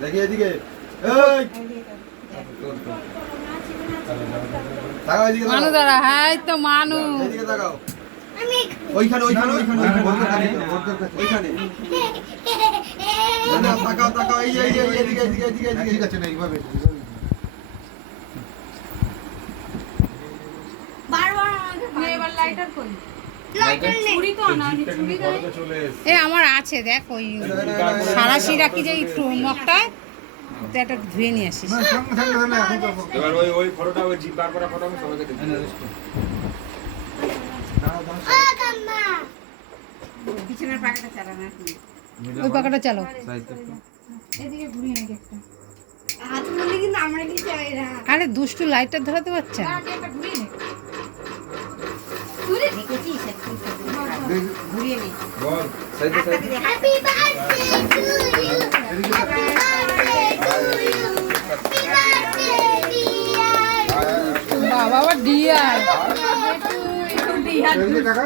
দেখি এদিকে এই তাকাও এদিকে মানু দাঁড়া, হ্যাঁ তো মানু এদিকে তাকাও ওইখানে ওইখানে ওইখানে ওইখানে না তাকাও তাকাও এই এই এই এদিকে এদিকে এদিকে এদিকে ঠিক আছে না এইভাবে বারবার আমাকে এবার লাইটার কই? লাইটার নেই ছুরি তো আনা, ছুরি এ আমার আছে, দেখ ওই সারাশি রাখি যে মগটায় তো একটা ধুয়ে নিয়ে আসিস। এবার ওই ফটোটা ওই জিপ বার করা ফটো আমি সবাইকে দেখি ও কাম্মা পিছনের পাকাটা চালা না, ওই পাকাটা চালো। এদিকে ঘুরিয়ে নাকি একটা, হাত তুললে কিন্তু আমরা কি চাই না আরে দুষ্টু লাইটার ধরাতে পারছে না। তুই দেখেছিস ঘুরিয়ে নে বল সাইডে সাইডে happy birthday to you happy birthday to you happy birthday dear বাবা বাবা ডিয়ার এদিকে টাকা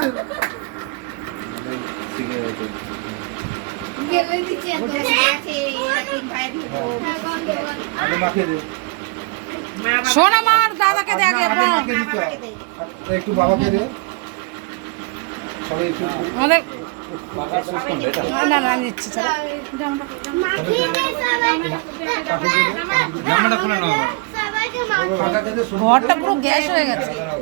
গেলে দিচ্ছি এত আছে তিন ভাই দিব আরে মাকে দে শোন আমার দাদাকে দে আগে বল। একটু বাবাকে দে সবাই একটু আমাদের না না আমি দিচ্ছি চলো। মাখিয়ে দে সবাইকে জামাটা খুলে নাও সবাইকে মাখিয়ে টাকা দে ঘরটা পুরো গ্যাস হয়ে গেছে। দাঁড়াও